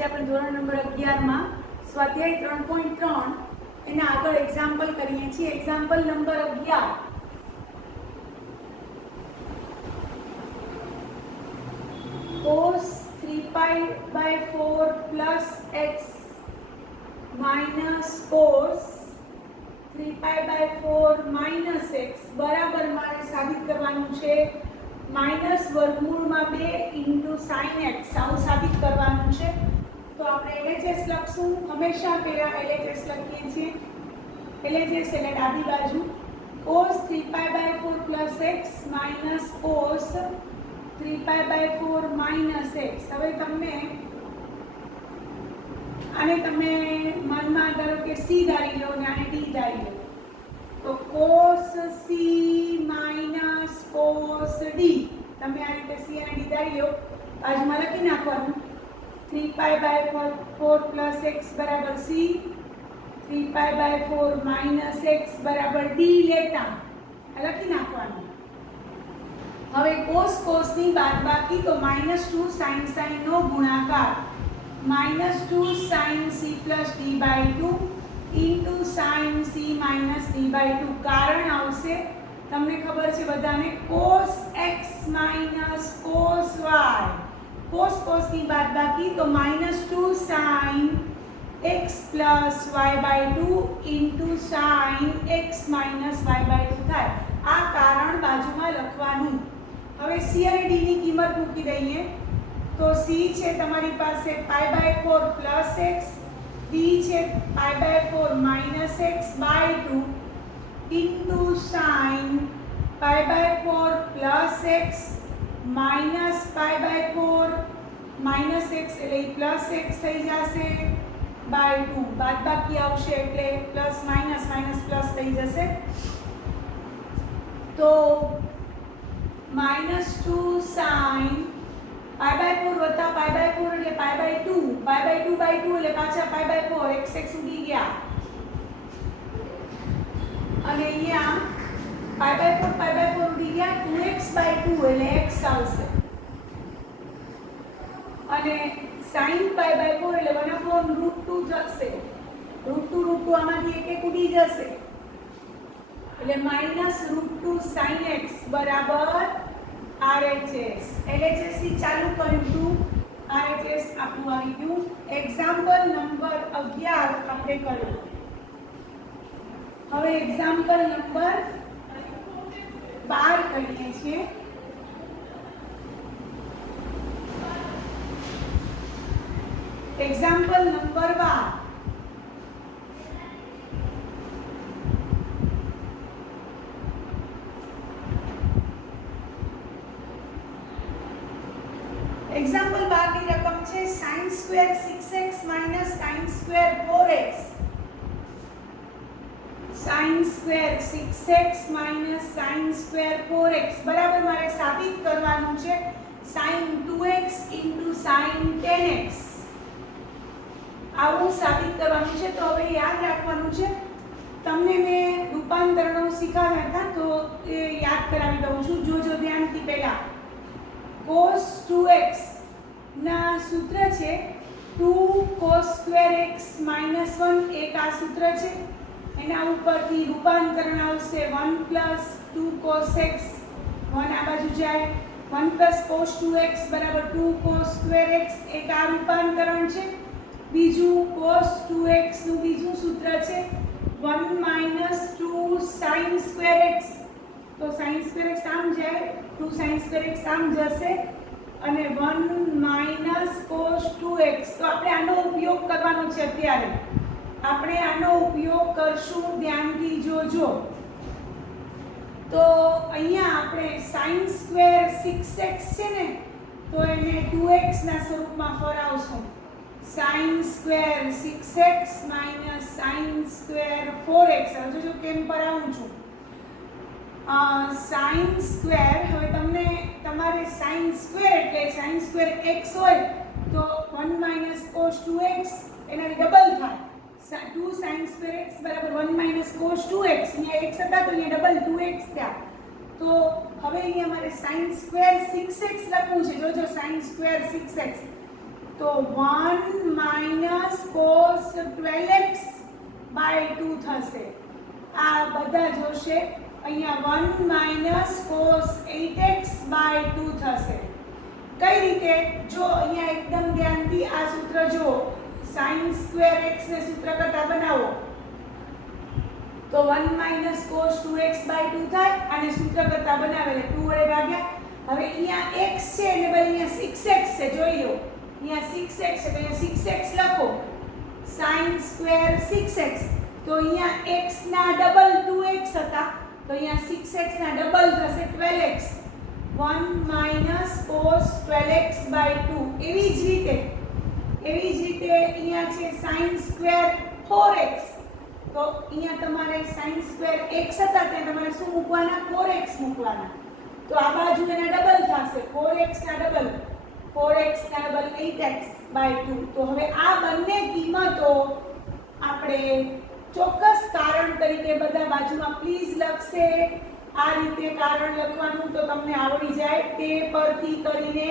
આજે આપણે ધોરણ નંબર 11 માં સ્વાધ્યાય 3.3 એના આગળ એક્ઝામ્પલ કરીએ છીએ. Example number 11. cos 3π/4 plus x minus cos 3π/4 minus x બરાબર મારે સાબિત કરવાનું છે માઇનસ વર્ગમૂળમાં 2 ઇન્ટુ સાઇન એક્સ. આવું સાબિત કરવાનું છે. તો આપણે LHS લખશું. હંમેશા પહેલા LHS લખીએ છીએ. LHS એટલે ડાબી બાજુ cos 3π/4 plus x minus cos 3π/4 minus x. હવે તમને આને તમે મનમાં ધારો કે c ધારી લો અને આને d ધારી લો. તો cos c minus cos d. તમે આ રીતે c અને d ધારી લો. બાજુમાં લખી નાખવાનું 3π/4 plus x બરાબર c, 3π/4 minus x બરાબર d લેતા લખી નાખવાનું. હવે cos ની બાદબાકી તો -2 sin નો ગુણાકાર -2 sin c plus d/2 into sin c minus d/2. કારણ આવશે તમને ખબર છે બધાને cos x minus cos y. cos ની બાદબાકી તો -2 sin x plus y/2 into sin x minus y/2 થાય. આ કારણ બાજુમાં લખવાનું. હવે c અને d ની કિંમત મૂકી દઈએ. તો c છે તમારી પાસે π/4 plus x, d છે π/4 minus x/2 into sin π/4 plus x minus π/4 minus x એટલે plus x થઈ જશે /2. બાદબાકી આવશે એટલે પ્લસ માઇનસ માઇનસ પ્લસ થઈ જશે. તો -2 sin π/4 વત્તા π/4 એટલે π/2, π/2/2 એટલે પાછા π/4, x ઉડી ગયા. અને અહીંયા π/4 ઉડી ગયા, 2x/2 એટલે x આવશે. અને sin π/4 એટલે 1/√2 થશે. √2 આમાંથી એક ઉડી જશે એટલે -√2 sin x બરાબર RHS. LHS થી ચાલુ કર્યું હતું, RHS આપણું આવી ગયું. એક્ઝામ્પલ નંબર 11 આપણે કર્યું. હવે એક્ઝામ્પલ નંબર 12 કરીએ છીએ. Example number 12. એક્ઝામ્પલ 12 ની રકમ છે sin square 6x minus sin square 4x. sin square 6x minus sin square 4x બરાબર મારે સાબિત કરવાનું છે sin 2x into sin 10x. આવું સાબિત કરવાનું છે. તો હવે યાદ રાખવાનું છે. તમને મેં રૂપાંતરણો શીખવ્યા હતા તો એ યાદ કરાવી દઉં છું. જોજો ધ્યાનથી. પહેલા cos 2x ના સૂત્ર છે 2 cos સ્ક્વેર x minus 1. એક આ સૂત્ર છે. એના ઉપરથી રૂપાંતરણ આવશે 1 plus 2 cos x. 1 આ બાજુ જાય 1 plus cos 2x બરાબર 2 cos સ્ક્વેર x. એક આ રૂપાંતરણ છે. બીજું cos 2x નું બીજું સૂત્ર છે 1 minus 2 sin સ્ક્વેર x. તો sin સ્ક્વેર x આમ જાય, 2 sin સ્ક્વેર x આમ જશે અને 1 minus cos 2x. તો આપણે આનો ઉપયોગ કરવાનો છે. અત્યારે આપણે આનો ઉપયોગ કરશું. ધ્યાનથી જોજો. તો અહીંયા આપણે sin સ્ક્વેર 6x છે ને તો એને 2x ના સ્વરૂપમાં ફરાવશું. sin square 6x minus sin square 4x. હવે જોજો કેમ ફરાવું છું. sin સ્ક્વેર, હવે તમને તમારે sin સ્ક્વેર એટલે sin સ્ક્વેર x હોય તો 1 minus cos 2x એનાથી ડબલ થાય. 2 sin સ્ક્વેર x બરાબર 1 minus cos 2x. અહીંયા x હતા તો અહીંયા ડબલ 2x થયા. તો હવે અહીંયા મારે sin સ્ક્વેર 6x લખવું છે. જોજો sin સ્ક્વેર 6x તો 1 માઇનસ કોસ 12x બાય 2 થશે. આ બધા જોશે. અહીંયા 1 માઇનસ કોસ 8x બાય 2 થશે. કઈ રીતે? જો અહીંયા એકદમ ધ્યાનથી આ સૂત્ર જુઓ. sin સ્ક્વેર x ને સૂત્ર કરતા બનાવો તો 1 માઇનસ કોસ 2x બાય 2 થાય અને સૂત્ર કરતા બનાવે એટલે 2 વડે ભાગ્યા. હવે અહીંયા x છે એટલે બરાબર અહીંયા 6x છે. જોઈ લો અહીંયા 6x છે તો અહીંયા 6x લખો. sin સ્ક્વેર 6x તો અહીંયા x ના ડબલ 2x હતા તો અહીંયા 6x ના ડબલ થશે 12x. 1 minus cos 12x by 2. એવી જ રીતે અહીંયા છે sin સ્ક્વેર 4x તો અહીંયા તમારે sin સ્ક્વેર x હતા ત્યાં તમારે શું મૂકવાના? 4x મૂકવાના. તો આ બાજુ એના ડબલ થશે 4x ના ડબલ 8x બાય 2. તો હવે આ બંને કિંમતો આપણે ચોક્કસ કારણ તરીકે બધા બાજુમાં પ્લીઝ લખશે. આ રીતે કારણ લખવાનું તો તમને આવડી જાય. તે પરથી કરીને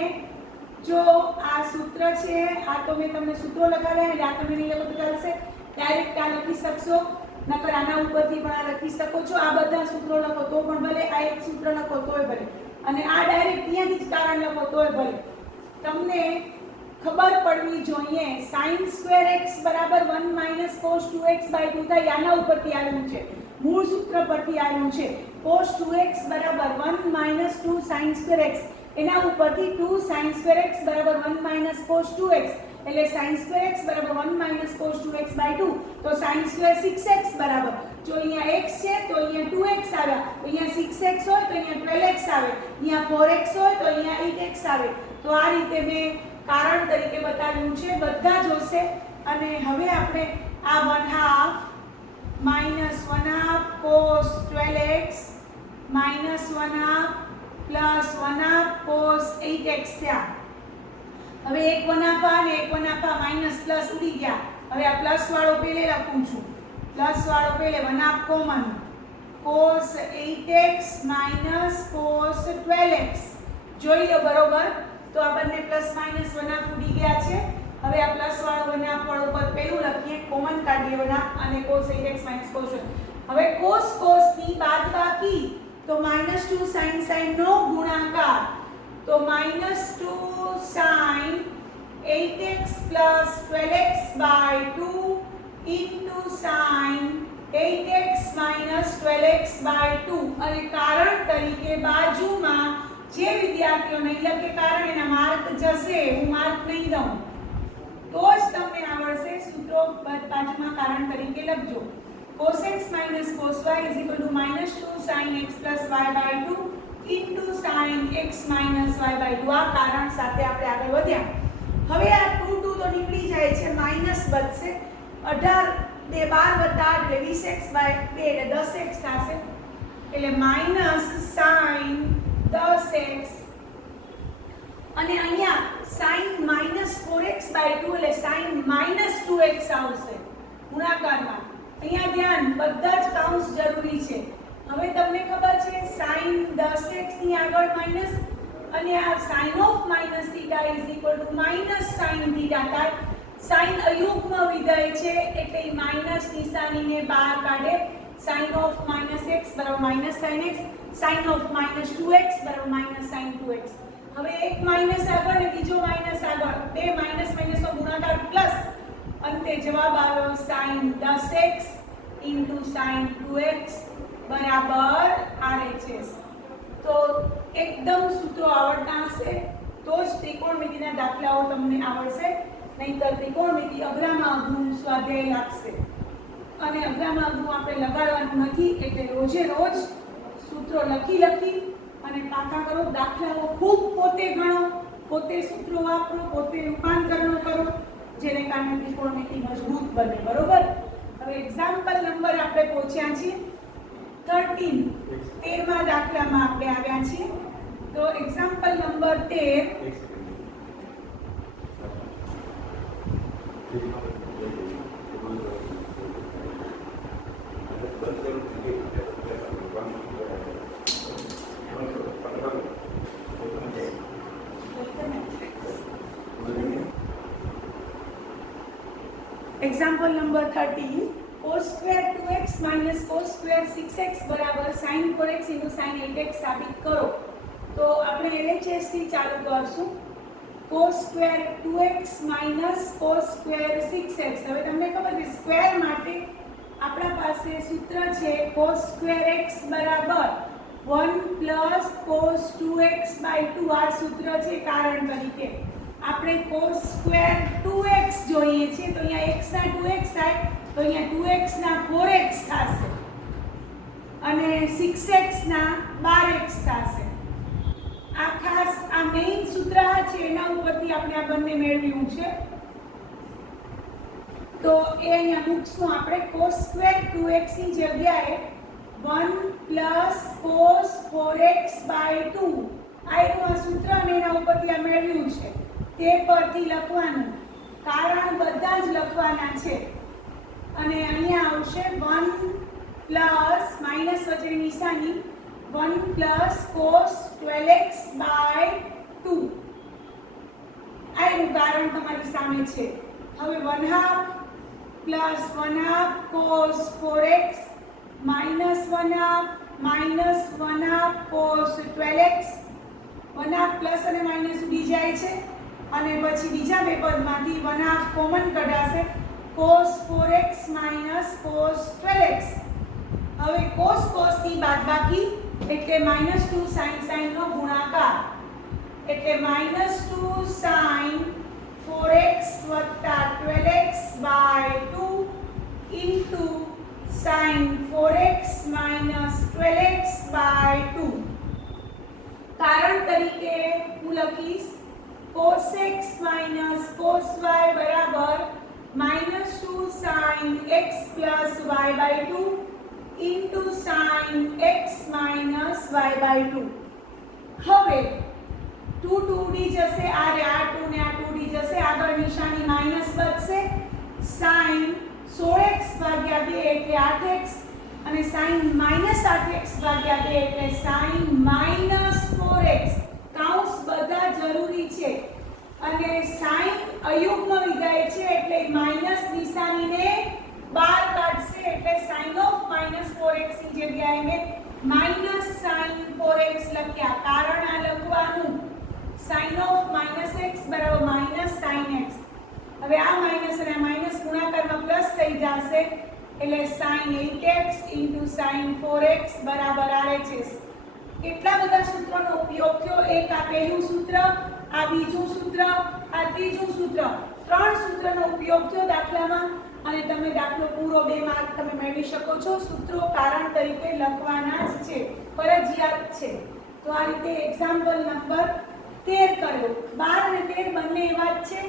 જો આ સૂત્ર છે, આ તો મેં તમને સૂત્રો લખાવ્યા એટલે આ તમે નહીં લખો તો ચાલશે. ડાયરેક્ટ આ લખી શકશો, નકર આના ઉપરથી પણ આ લખી શકો છો. આ બધા સૂત્રો લખો તો પણ ભલે, આ એક સૂત્ર લખો તોય ભલે, અને આ ડાયરેક્ટ ત્યાંથી જ કારણ લખો તોય ભલે. તમને ખબર પડવી જોઈએ sin સ્ક્વેર x બરાબર 1 માઇનસ cos 2x બાય 2 થાય. આના ઉપરથી આવ્યું છે, મૂળ સૂત્ર પરથી આવ્યું છે. cos 2x બરાબર 1 માઇનસ 2 sin સ્ક્વેર x, એના ઉપરથી 2 sin સ્ક્વેર x બરાબર 1 માઇનસ cos 2x એટલે sin સ્ક્વેર x બરાબર 1 માઇનસ cos 2x બાય 2. તો sin સ્ક્વેર 6x બરાબર, જો અહીંયા x છે તો અહીંયા 2x આવ્યા, તો અહીંયા 6x હોય તો અહીંયા 12x આવે, અહીંયા 4x હોય તો અહીંયા 8x આવે. તો આ રીતે મેં કારણ તરીકે બતાવ્યું છે. બધા જોશે. અને હવે આપણે આ 1/2 minus 1/2 cos 12x minus 1/2 plus 1/2 cos 8x થયા. હવે એક 1/2 અને એક 1/2 માઇનસ પ્લસ ઉડી ગયા. હવે આ પ્લસ વાળો પહેલે લખું છું, પ્લસ વાળો પહેલે 1/2 common cos 8x minus cos 12x. જોઈ લો બરોબર. તો આ બંને પ્લસ માઇનસ 1/2 ઉડી ગયા છે. હવે આ પ્લસ વાળો 1/2 વાળો પર પહેલું લખીએ, કોમન કાઢીએ 1/2 અને cos 8x માઇનસ cos 12. હવે cos ની બાદબાકી તો -2 sin નો ગુણાકાર, તો -2 sin 8x plus 12x by 2 into sin 8x minus 12x by 2. અને કારણ તરીકે બાજુમાં જે વિદ્યાર્થીઓ નહીં લખે કારણ એના માર્ક જશે. હું માર્ક નહીં દઉં તો જ તમને આવડશે. સૂત્રો બાજુમાં કારણ તરીકે લખજો. cos x minus cos y is equal to -2 sin x plus y by 2 into sin x minus y by 2. આ કારણ સાથે આપણે આગળ વધ્યા. હવે આ 2 તો નીકળી જાય છે, માઈનસ બચશે. 18 ને 12 + 8 એટલે 20x by 2 એટલે 10x થશે. એટલે માઈનસ sin 10x અને અહીંયા sin -4x by 2 એટલે sin -2x આવશે ગુણાકારમાં. અહીંયા ધ્યાન, બધા જ કાઉન્સ જરૂરી છે. હવે તમને ખબર છે sin 10x ની આગળ માઈનસ અને આ sin of minus theta is equal to minus sin theta થાય. sin અયુગ્મ વિધેય છે એટલે માઈનસ નિશાનીને બહાર કાઢે. sin of minus x બરાબર minus sin x, sin of minus 2x બરાબર minus sin 2x. હવે એક માઈનસ આગળ અને બીજો માઈનસ આગળ, બે માઈનસ માઈનસનો ગુણાકાર પ્લસ, અંતે જવાબ આવ્યો sin 10x into sin 2x બરાબર RHS. તો એકદમ સૂત્રો આવડતા હશે તો જ ત્રિકોણમિતિના દાખલાઓ તમને આવડશે, નહીંતર ત્રિકોણમિતિ અઘરામાં અઘરું સ્વાધ્યાય લાગશે. અને અઘરામાં અઘરું આપણે લગાડવાનું નથી, એટલે રોજે રોજ સૂત્રો લખી અને પાકા કરો. દાખલાઓ ખૂબ પોતે ગણો, પોતે સૂત્રો વાપરો, પોતે રૂપાંતરણો કરો, જેને કારણે ત્રિકોણમિતિ મજબૂત બને. બરોબર. હવે એક્ઝામ્પલ નંબર આપણે પહોંચ્યા છીએ 13માં દાખલામાં આપણે આવ્યા છીએ. તો example number 13. Example number 13 cos square 2x minus cos square 6x बराबर sin 4x into sin 8x साबित करो। तो આપણે LHS થી ચાલુ કરશું। cos square 2x minus cos square 6x। હવે તમને ખબર છે સ્ક્વેર માટે આપણા પાસે સૂત્ર છે cos સ્ક્વેર x બરાબર 1 પ્લસ cos 2x બાય 2। આ સૂત્ર છે કારણ તરીકે આપણે cos સ્ક્વેર 2x જોઈએ છે તો અહીંયા x ના 2x થાય તો અહીંયા 2x ના 4x થશે અને 6x ના 12x થશે। આ ખાસ આ મેઈન સૂત્ર છે એના ઉપરથી આપણે આ બંને મેળવ્યું છે તો એ અહીંયા મૂકશું આપણે cos સ્ક્વેર 2x ની જગ્યાએ 1 પ્લસ cos 4x બાય 2 આ સૂત્ર અને એના ઉપરથી આ મેળવ્યું છે તે પરથી લખવાનું કારણ બધા જ લખવાના છે અને અહીંયા આવશે 1 પ્લસ માઈનસ વચ્ચે નિશાની 1 પ્લસ cos 12x બાય 2 આનું કારણ તમારી સામે છે। હવે 1/2 plus 1/2 cos 4x minus 1/2 minus 1/2 cos 12x 1/2 plus અને માઈનસ ઉડી જાય છે અને પછી બીજા બે પદમાંથી 1/2 common કઢાશે cos 4x minus cos 12x। હવે cos cos ની બાદબાકી એટલે -2 sin sin નો ગુણાકાર એટલે -2 sin 4x 12x by 2 into sin 4x minus 12x by 2। કારણ તરીકે હું લખીશ cos x minus cos y बराबर -2 sin x plus y by 2 into sin x minus y by 2। હવે 2 2 ડી જશે આ 2 ને આ 2 ડી જશે આગળ નિશાની માઈનસ બચશે sin 16x ભાગ્યા 2 એટલે 8x અને sin -8x ભાગ્યા 2 એટલે sin -4x। કાઉન્સ બધા જરૂરી છે અને સાઇન અયુગ્મ વિધાય છે એટલે માઈનસ નિશાનીને બહાર કાઢશે એટલે sin ઓફ -4x ની જગ્યાએ મેં -sin 4x લખ્યા કારણ આ લખવાનું sin ઓફ -x બરાબર -sin x। હવે આ માઈનસ અને આ માઈનસ ગુણાકારમાં પ્લસ થઈ જશે એટલે sin 8x sin 4x બરાબર RHS। કેટલા બધા સૂત્રોનો ઉપયોગ થયો એક આ પહેલું સૂત્ર આ બીજું સૂત્ર આ ત્રીજું સૂત્ર ત્રણ સૂત્રનો ઉપયોગ થયો દાખલામાં અને તમે દાખલો પૂરો 2 માર્ક તમે મેળવી શકો છો। સૂત્રો કારણ તરીકે લખવાના જ છે ફરજિયાત છે। તો આ રીતે એક્ઝામ્પલ નંબર 13 કર્યો 12 અને 13 બંને એવા જ છે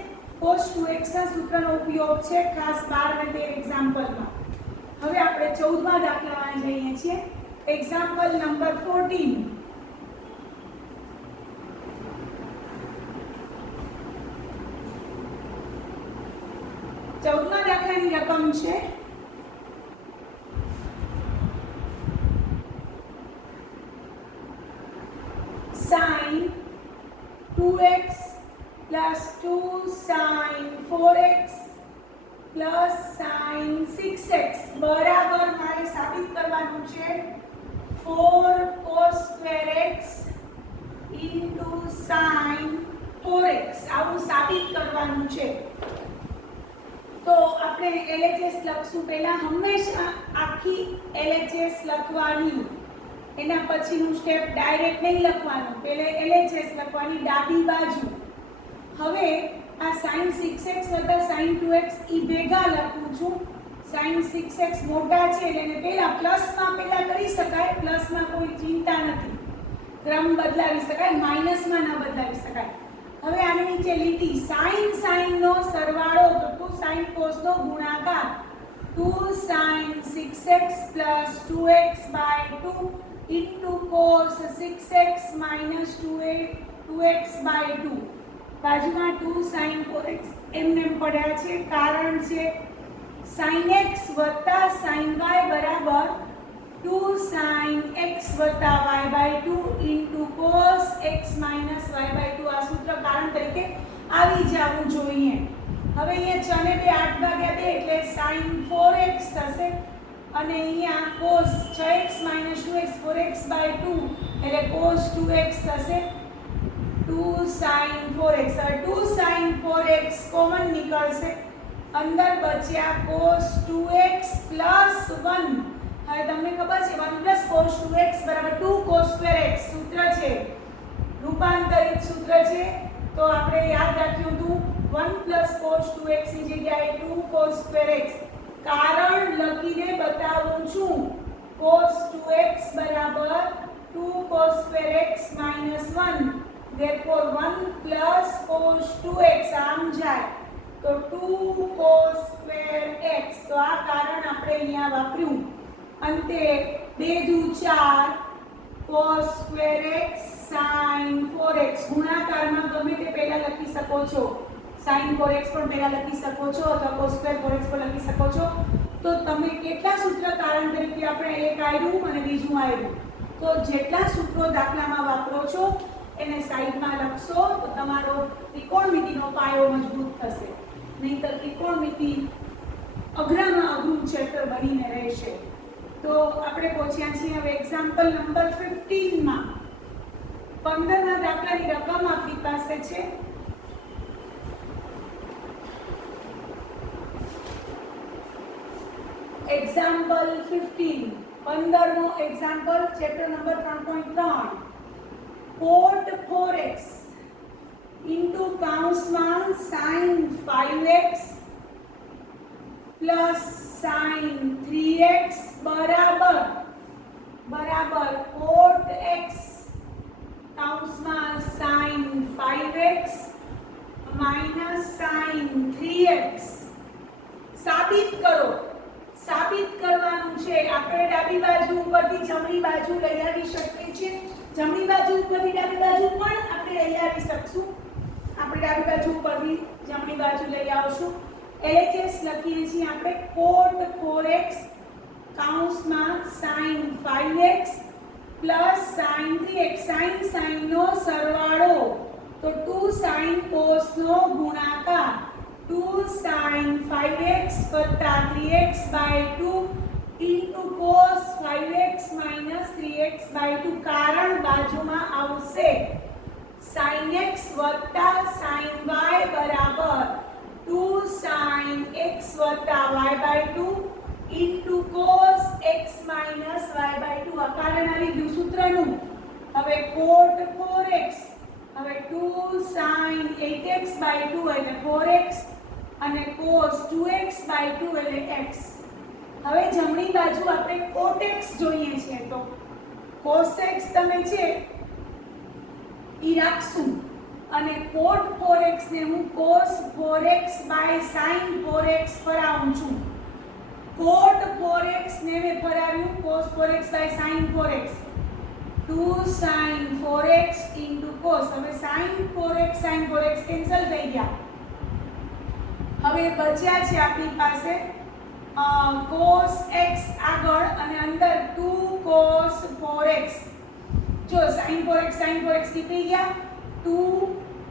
cos 2x ના સૂત્રનો ઉપયોગ છે ખાસ 12 અને 13 એક્ઝામ્પલમાં। હવે આપણે 14મા દાખલામાં જઈએ છીએ एग्जाम्पल नंबर 14। चौदमा दाखलानी रकम છે sin 2x plus 2 sin 4x plus sin 6x બરાબર મારે સાબિત કરવાનું છે 4 cos square x into sin 4x આવું સાબિત કરવાનું છે। તો આપણે LHS લખશું પહેલા હંમેશા આખી LHS લખવાની એના પછીનું સ્ટેપ ડાયરેક્ટ નહીં લખવાનું પહેલે LHS લખવાની ડાબી બાજુ। હવે આ sin 6x sin 2x ઈ ભેગા લખું છું sin 6x મોટા છે એટલે પહેલા પ્લસમાં પહેલા કરી શકાય પ્લસમાં કોઈ ચિંતા નથી ક્રમ બદલાવી શકાય માઈનસમાં ન બદલાવી શકાય। હવે આની નીચે લીટી sin sin નો સરવાળો તો 2 sin cos નો ગુણાકાર 2 sin 6x plus 2x by 2 into cos 6x minus 2x by 2 બાજુમાં 2 sin 4x એમને પડ્યા છે કારણ છે sin x વત્તા sin y બરાબર 2 sin x વત્તા y by 2 into cos x minus y by 2 આ સૂત્ર કારણ તરીકે આવી જવું જોઈએ। હવે અહીંયા 6 ને 2 8 ભાગ્યા 2 એટલે sin 4x થશે અને અહીંયા cos 6x - 2x 4x / 2 એટલે cos 2x થશે 2 sin 4x. હવે 2 sin 4x કોમન નીકળશે, અંદર બચ્યા cos 2x + 1. હવે તમને ખબર છે 1 + cos 2x = 2 cos square x સૂત્ર છે, રૂપાંતરિત સૂત્ર છે. તો આપણે યાદ રાખ્યું હતું 1 + cos 2x ની જગ્યાએ 2 cos square x. કારણ લખીને બતાવું છું. cos 2x = 2 cos square x - 1. therefore 1 + cos 2x આમ જાય તો 2 cos square x. તો આ કારણ આપણે અહીંયા વાપર્યું. અંતે 2 દુ 4 cos square x sin 4x. ગુણાકારમાં ગમે તે પહેલા લખી શકો છો. sin 4x પણ પહેલા લખી શકો છો અથવા cos square 4x પણ લખી શકો છો. તો તમે કેટલા સૂત્ર કારણ તરીકે આપણે એક આવ્યું અને બીજું આવ્યું. તો જેટલા સૂત્રો દાખલામાં વાપરો છો એને સાઈડમાં લખશો તો તમારો ત્રિકોણમિતિનો પાયો મજબૂત થશે. નહીંતર ત્રિકોણમિતિ અઘરામાં અઘરું ચેપ્ટર બનીને રહેશે. તો આપણે પહોંચ્યા છીએ હવે એક્ઝામ્પલ નંબર 15 માં. 15ના દાખલાની રકમ આપણી પાસે છે એક્ઝામ્પલ 15. 15નો example chapter number 3.3 cot 4x into કૌંસમાં sin 5x plus sin 3x બરાબર cot x કૌંસમાં sin 5x minus sin 3x. સાબિત કરો. સાબિત કરવાનું છે. આપણે ડાબી બાજુ ઉપરથી જમણી બાજુ લઈ આવી શકીએ છીએ. જમણી બાજુ ઉપરથી ડાબી બાજુ પણ આપણે લઈ આવી શકશું. આપણે ડાબી બાજુ ઉપરથી જમણી બાજુ લઈ આવશું. LHS લખીએ છીએ આપણે cot 4x કૌંસમાં sin 5x plus sin 3x. sin નો સરવાળો તો 2 sin cos નો ગુણાકાર 2 sin 5x + 3x / 2 into cos 5x - 3x / 2. કારણ બાજુમાં આવશે sin x + sin y બરાબર 2 sin x + y / 2 into cos x - y / 2. આ કારણ આવી ગયું સૂત્રનું. હવે cot 4x હવે 2 sin 8x / 2 એટલે 4x અને cos 2x / 2 એટલે x. હવે જમણી બાજુ આપણે cot x જોઈએ છે તો cos x તમે છે ઈ રાખશું અને cot 4x ને હું cos 4x / sin 4x ફરાવું છું. cot 4x ને મેં ફરાવ્યું cos 4x / sin 4x 2 sin 4x into cos. હવે sin 4x કેન્સલ થઈ ગયા. હવે બચ્યા છે આપણી પાસે cos x આગળ અને અંદર 2 cos 4x. જો sin 4x નીકળી ગયા. 2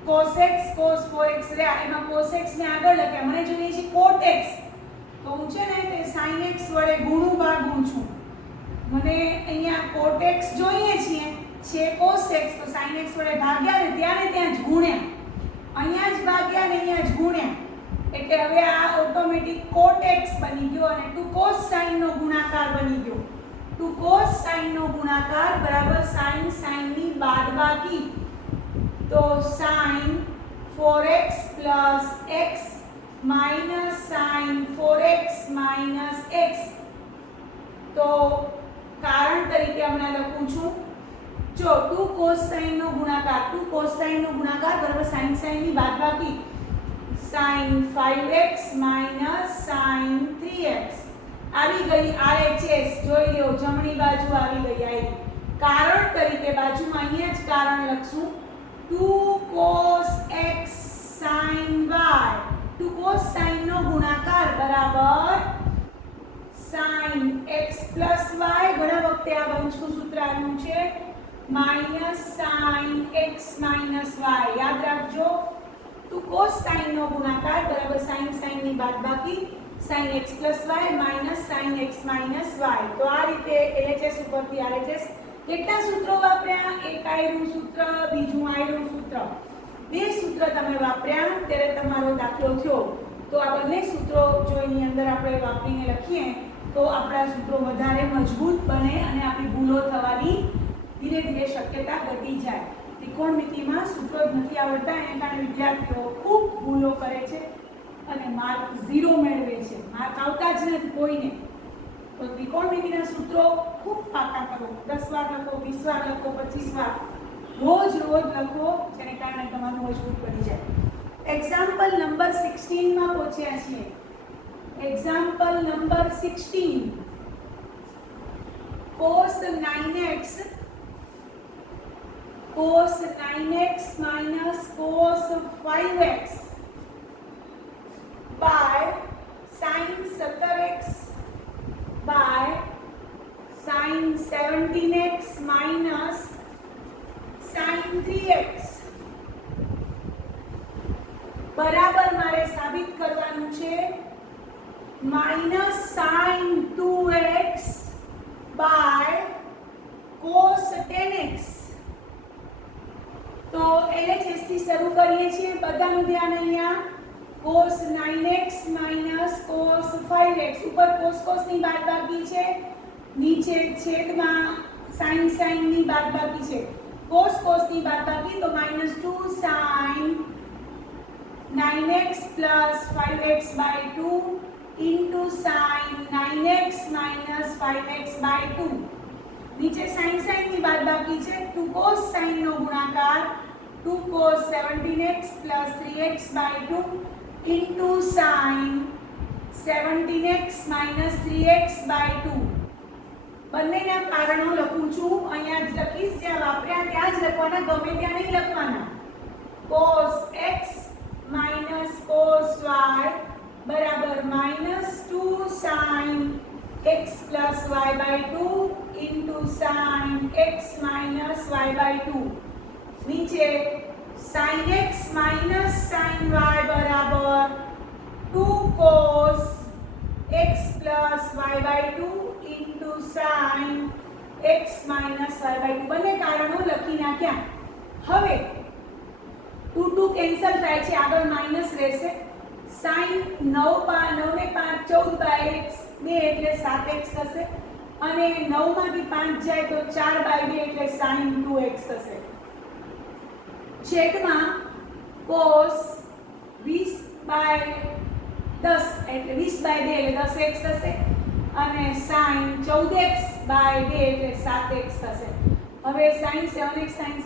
cos x cos 4x રહ્યા. એમાં cos x ને આગળ લખ્યા. મને જોઈએ છે cot x. તો હું છે ને તે sin x વડે ગુણું ભાગું છું. મને અહીંયા cot x જોઈએ છે cos x. તો sin x વડે ભાગ્યા ને ત્યાં જ ગુણ્યા. અહીંયા જ ભાગ્યા ને અહીંયા જ ગુણ્યા. એટલે હવે આ ઓટોમેટિક cot x બની ગયો અને 2 cos sin નો ગુણાકાર બની ગયો. 2 cos sin નો ગુણાકાર બરાબર sin ની બાદબાકી. તો sin 4x plus x minus sin 4x minus x. તો કારણ તરીકે હમણાં લખું છું. જો 2 cos sin નો ગુણાકાર બરાબર sin ની બાદબાકી sin 5x minus sin 3x. આવી ગઈ RHS. જોઈ લો જમણી બાજુ આવી ગઈ. આવી કારણ તરીકે બાજુમાં અહીંયા જ કારણ લખશું 2 cos x sin y. 2 cos sin નો ગુણાકાર બરાબર sin x plus y. ઘણા વખતે આ વંશનું સૂત્ર આવ્યું છે minus sin x minus y. યાદ રાખજો 2 cos sin નો ગુણાકાર બરાબર sin ની બાદબાકી sin x y minus sin x minus y. તો આ રીતે LHS ઉપરથી RHS કેટલા સૂત્રો વાપર્યા? એક આયરું સૂત્ર, બીજું આયરું સૂત્ર. બે સૂત્ર તમે વાપર્યા ત્યારે તમારો દાખલો થયો. તો આ બંને સૂત્રો જો એની અંદર આપણે વાપરીને લખીએ તો આપણા સૂત્રો વધારે મજબૂત બને અને આપણી ભૂલો થવાની ધીરે ધીરે શક્યતા ઘટી જાય. ત્રિકોણમિતિમાં સૂત્રો જ નથી આવડતા એના કારણે વિદ્યાર્થીઓ ખૂબ ભૂલો કરે છે અને માર્ક 0 મેળવે છે. માર્ક આવતા જ નથી કોઈને. તો ત્રિકોણમિતિના સૂત્રો ખૂબ પાકા કરો. 10 વાર લખો, 20 વાર લખો, 25 વાર રોજ લખો, જેને કારણે તમારું મજબૂત બની જાય. એક્ઝામ્પલ નંબર 16 માં પહોંચ્યા છીએ. Example number 16. cos 9x minus cos 5x by sin 17x by sin 17x minus sin 3x બરાબર મારે સાબિત કરવાનું છે minus sin 2x by cos 10x. તો LHS થી શરૂ કરીએ છીએ. બધાનું ધ્યાન અહીંયા. cos 9x minus cos 5x ઉપર cos ની બાદબાકી છે, નીચે છેદમાં sin ની બાદબાકી છે. cos ની બાદબાકી તો -2 sin 9x plus 5x by 2 into sin 9x minus 5x by 2. નીચે sin ની બાદબાકી છે. 2 cos sin નો ગુણાકાર 2 cos 17x plus 3x by 2 into sin 17x minus 3x by 2. બંનેના કારણો લખું છું. અહીંયા જ લખીશ, જ્યાં વાપર્યા ત્યાં જ લખવાના, ગમે ત્યાં નહીં લખવાના. cos x minus cos y બરાબર -2 sin x plus y by 2 into sin x minus y by 2. નીચે sin x minus sin y બરાબર 2 cos x plus y by 2 into sin x minus y by 2. બંને કારણો લખી નાખ્યા. હવે 2 cancel થાય છે, આગળ માઈનસ રહેશે. sin 9 ને 5 14 by x 2 એટલે 7x થશે અને 9 માંથી 5 જાય તો 4 by 2 એટલે sin 2x થશે. છેદમાં cos 20 by 10 એટલે 20 by 2 એટલે 10x થશે અને sin 14x by 2 એટલે 7x થશે. હવે sin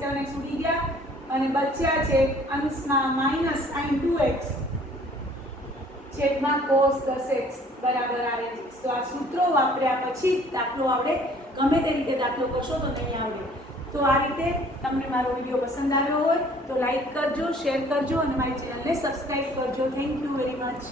7x ઉડી ગયા અને બચ્યા છે અંશમાં માઈનસ sin 2x છેદમાં cos 10x બરાબર આવે છે. તો આ સૂત્રો વાપર્યા પછી દાખલો આવડે. ગમે તે રીતે દાખલો કરશો તો નહીં આવડે. તો આ રીતે તમને મારો વિડીયો પસંદ આવ્યો હોય તો લાઈક કરજો, શેર કરજો અને મારી ચેનલને સબસ્ક્રાઇબ કરજો. Thank you very much.